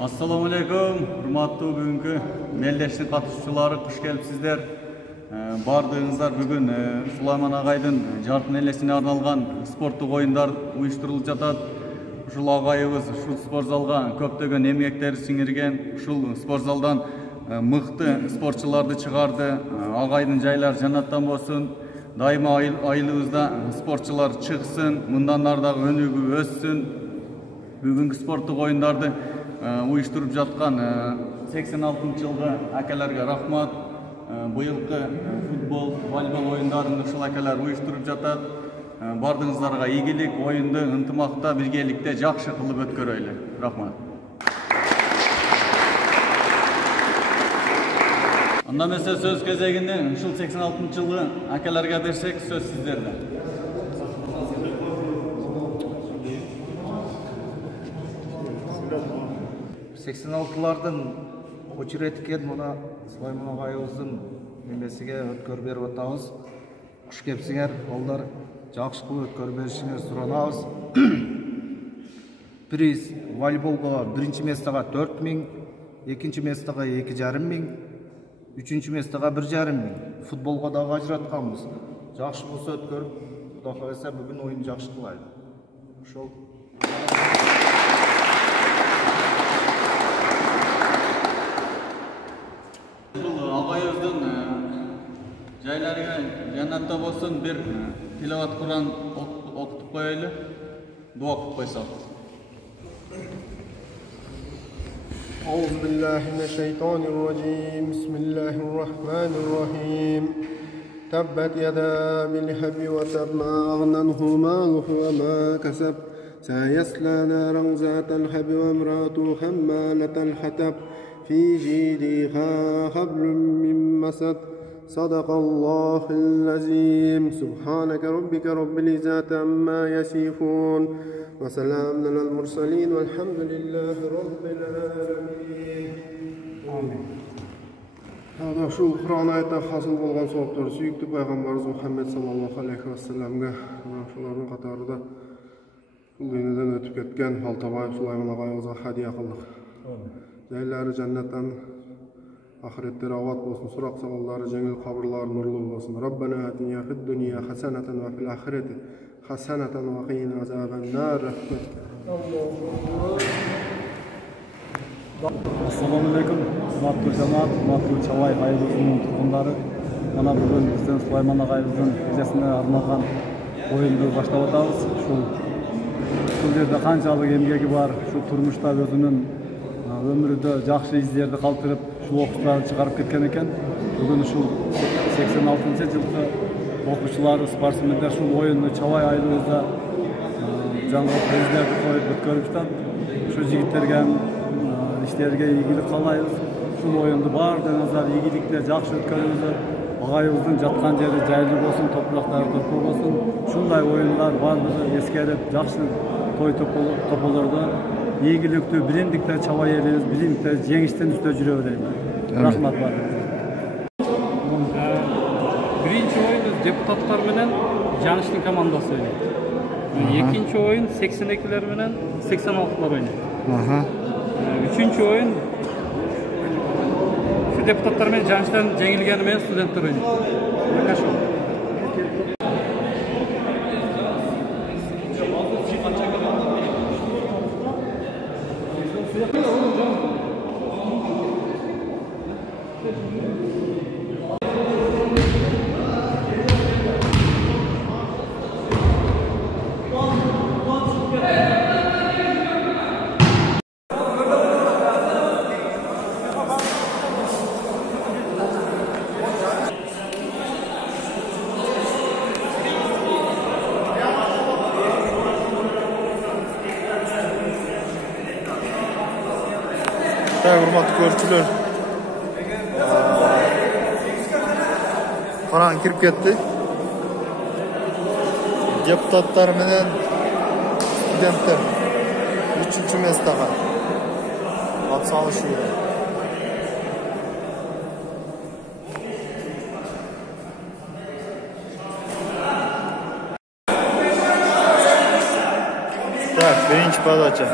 Assalamu alaikum, hurmatlı bugünkü Melleşlik katışçıları, hoş gelipsizler. Bardığınızlar bugün Sulayman Agay'dın Jarkın Ellesine arnalgan sportluk oyunlar uyuşturulup жатат. Ушул агайыбыз ушул спорт залга көптөгөн эмгектер сиңирген, ушул спорт залдан мыкты спортчуларды чыгарды. Агайдын жайлары жаннаттан болсун. Дайыма айылыбызда спортчулар чыксын, мындан ары дагы өнүгүп өссүн. Бүгүнкү спорттук оюндарды uyuşturup жаткан 86-жылғы әкелерге рахмат. Быйылкы футбол, волейбол ойындарын ушул әкелер uyuşturup жатат. Бардыңыздарга ийгилик, ойынды ынтымакта, биргеликте жакшы кылып өткөрөйлү. Рахмат. Анда эмесе сөз кезегинде ушул 86-жылғы әкелерге берсек, сөз сиздерде. 86-лардын очереткен мына Суlayman агайыбыздын немесиге өткөрүп берип атабыз. Куш кепсиңер, олдар жакшы кылып өткөрүп беришиңер суранабыз. Приз волейболго 1-чи местага 4000, 2-чи местага 2500, 3-чү местага 1500. Футболго дагы ажыратканбыз. Жакшы болсо өткөрүп, Кудай кааласа бүгүн оюн жакшы кылайлы. Ошол Agayыбыздын жайларыга жаннатта болсун, бир тилават Кур'ан окутуп коелу. Дуа окуп койсок. أعوذ بالله من الشيطان الرجيم بسم الله الرحمن الرحيم تبت يدا أبي لهب وتب ما أغنى عنه ماله وما كسب سيصلى نارا ذات لهب وامرأته حمالة الحطب في جيدها حبل من مسد صدق الله العظيم سبحانك ربك رب العزة عما يصفون وسلام على المرسلين والحمد لله رب العالمين. Amin. Ушул Кур'ан аятынан хасыл болгон сооптор сүйүктүү пайгамбарыбыз Мухаммед саллаллаху алейхи вассаламга, ошолордун катарында бул дүйнөдөн өтүп кеткен Алтабаев Суlayman агайыбызга хадия кылдык. Жайлары жаннаттан, ахиреттер ават болсын, сурак сабаллары жеңил, кабырлары нурлуу болсын. Раббана атина фид дуния хасанатан ва фил ахирати хасанатан ва қина азабан нар. Assalamu alaikum, hurmatlı cemaat, hurmatlı Çavay айылыбыздын тургундары. Мана бүгүн биздин Суlayman агайыбыздын эжесине арналган оюнду баштап атабыз. Ушул жерде канчалык эмгеги бар, ушул турмушта өзүнүн өмүрүдө жакшы издерди калтырып, ушул окуучуларды чыгарып кеткен экен. Бүгүн ушул 86-жылкы окуучулар, спортсмендер ушул оюнду Чавай айылыбызда жаңы президентти коюп өткөрүп жатат. Ушул жигиттерге иштерге ийгилик каалайбыз. Ушул оюнду бардыгыңыздар ийгиликте жакшы өткөрүңүздөр. Агайыбыздын жаткан жери жайлуу болсун, топурактары топол болсун. Ушундай оюндар бардыгы эскерип, жакшы той тополордо ийгиликтүү биримдикте Чавай элибиз биримдикте жеңиштен үстө жүрө берели. Рахмат бар. Биринчи оюн депутаттар менен Жаныштын командасы ойнойт. Экинчи оюн 82-лер менен 86-лар ойнойт. Үчүнчү оюн şu депутаттар менен Жаныштан жеңилгени менен студенттер ойнойт. Hurmatlı görüşçüler. Karan kirip ketdi. Deputatlar menен studentler 3-çü mestaga atış alışıyor. Так, birinci подача.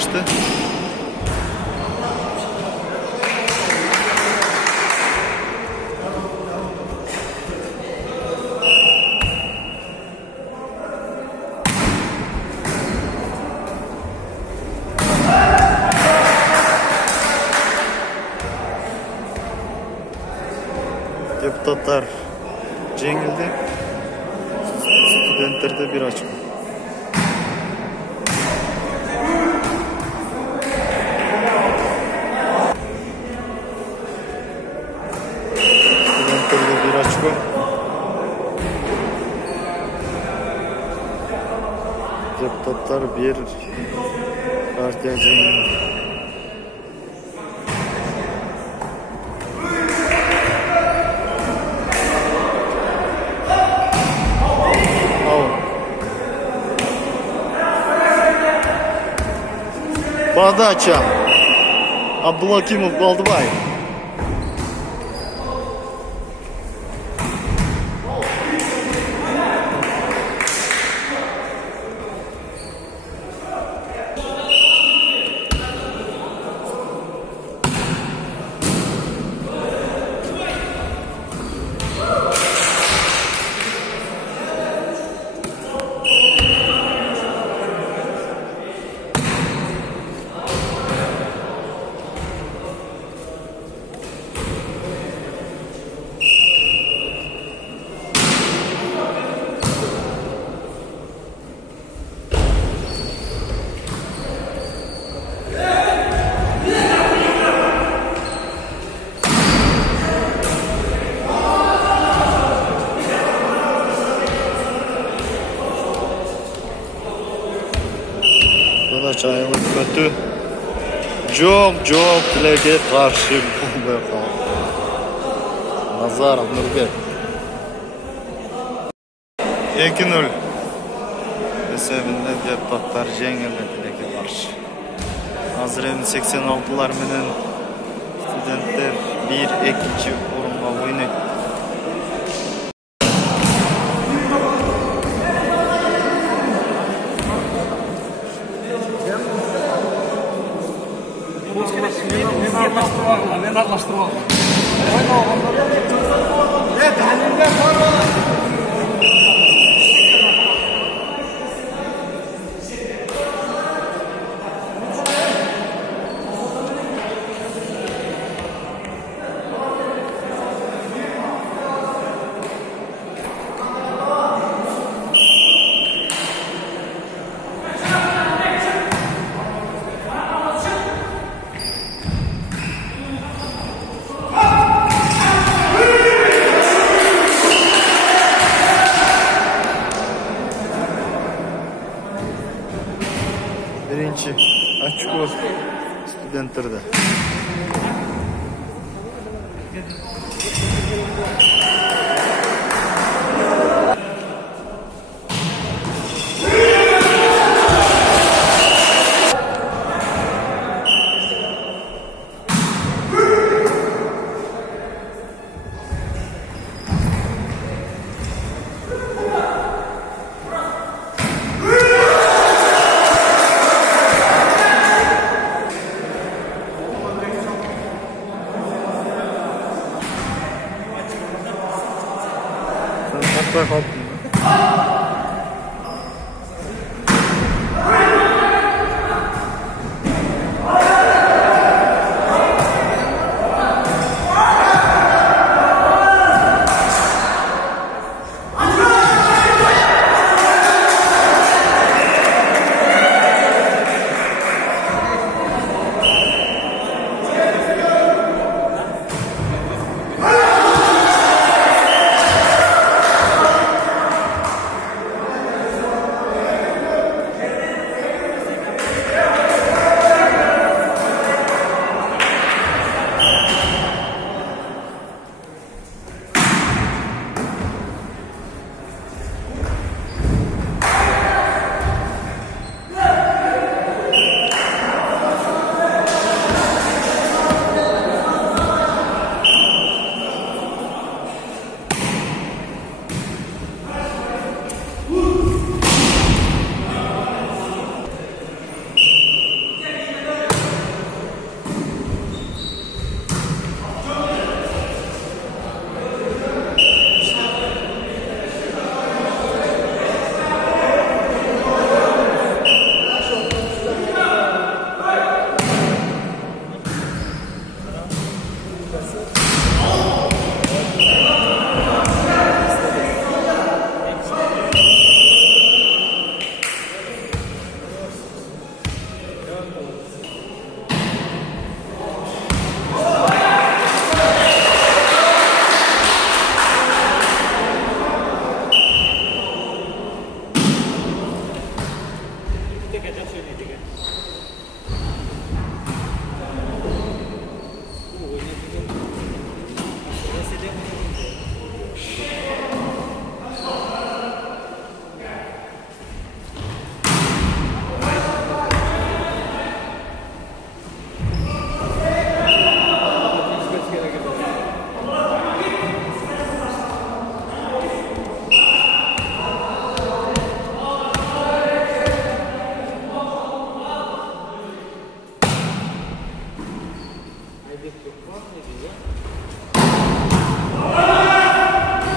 açtı. Депутаттар жеңілді. Студенттерде bir açık. Студенттерде bir açık. Депутаттар bir partiya жеңілді. Подача. Абдулакимов Балдыбаев. Çaylık kötü. Çok tilege karşı Nazarov Nurbek 2-0 esebinde deputatlar жеңildi tilege karşı. Hazır endi 86'lar menen studentler 1-2 orunga oynaydı. Ben aralashtirmoqman. Birinci açık olsun studentlerde. Sen kalktın mı?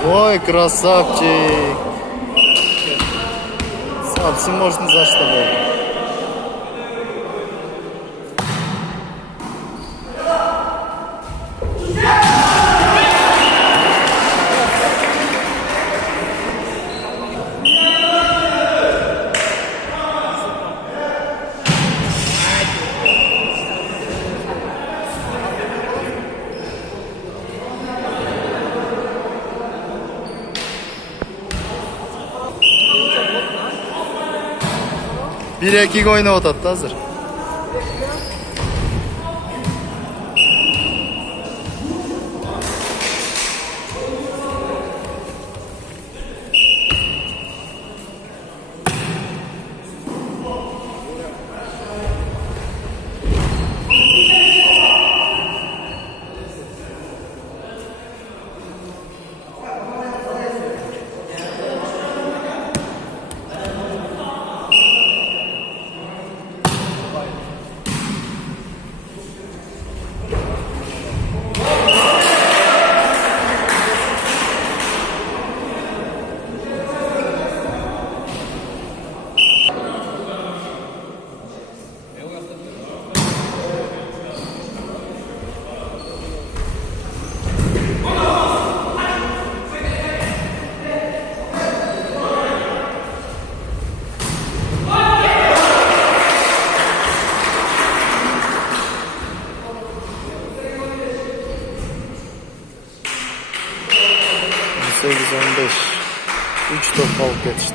Ой, красавчик. Совсем можно за что было. Bir ekiga o'ynayotadi hozir. Üç top balık yetişti.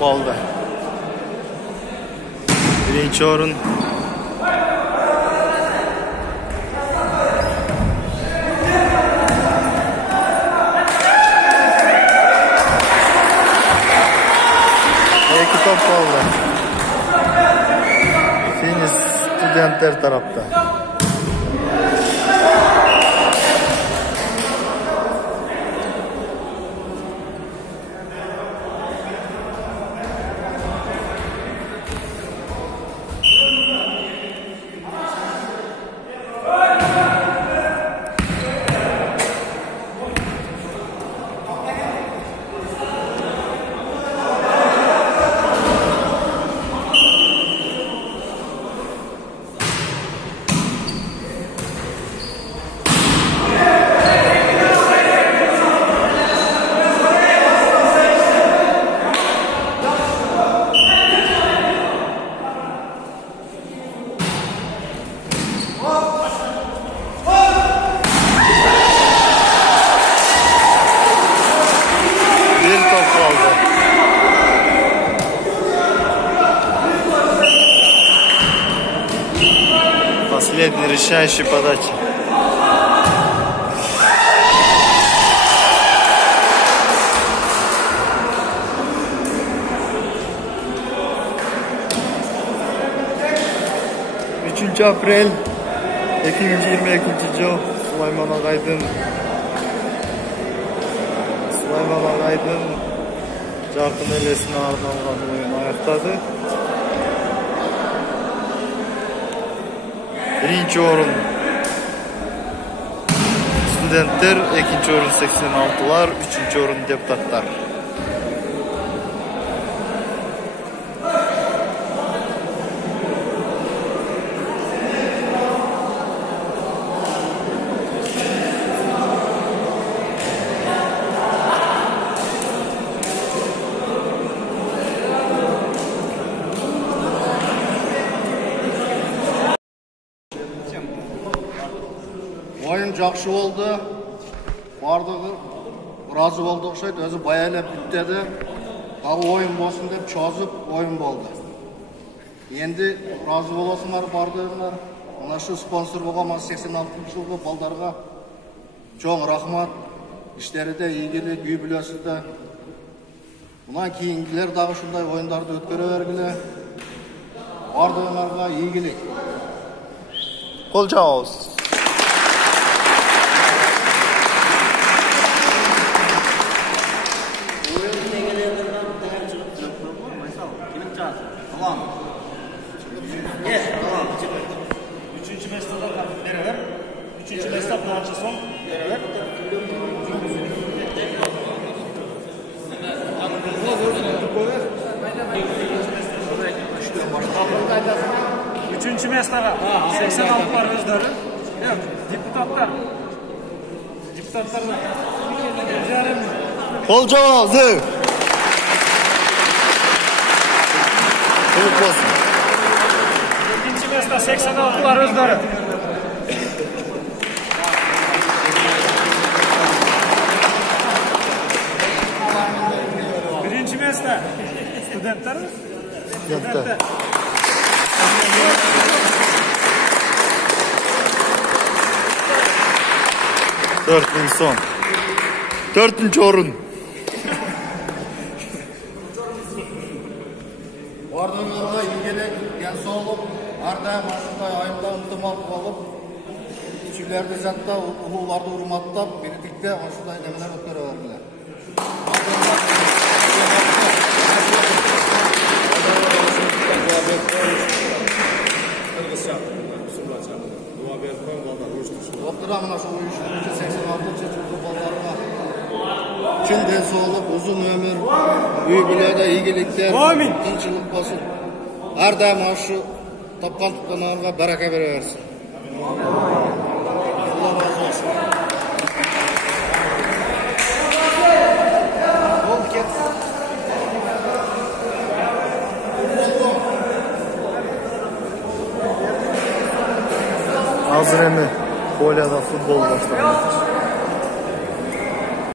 kaldı. Birinci orun. İki top kaldı. Finish Studentler tarafta. Последний решающий подача. Üçüncü April 2022 yıl Süleyman Ağaydın Jarkın Elesi'ne arnalan oyun ayaktadı. Birinci orun Studentler, ikinci orun 86'lar, üçüncü orun Deputatlar. Oyun жақсы болды. Бардығы разы болды ұқсайды. Өзі баялап біттеді. Ал ойын болсын деп чозып ойын болды. Енді разы боласыңар бардығына. Мына шу спонсор болған 86 жылғы балдарға чоң рахмат. Іштері де егелі, үй білесізді. Мұнан кейінгілер дағы шындай ойындарды өткере бергілі. Бардығынарға егелік. Қол жауыз. Üçüncü mesleğe beraber. Üçüncü mesleğe planşı son beraber. Üçüncü mesleğe 86'lar özleri. Evet, deputatlar. Deputatlar da. Kol cevabı. Çabuk olsun. İkinci mesleğe 86'lar özleri. Birinci mesleğe studentler mi? Studentler. Dördüncü son. Dördüncü orun. Ardınlarına ilgilik, genç olup, ardayım aşkıda ayımda ıntımap olup, küçüklerde zatta, ulularda urmattap, birlikte aşkıda emeler ötkere verdiler. Doktoramına şu uyuşturucu 86 çocuklu ballarına tüm densi olup uzun ömür, büyüklerde iyilikler, tinçilik basın. Her daim aşı tapkan tutkanlarına bereke verersin. Allah razı olsun. Hazır emi Kolya'da futbol başladı.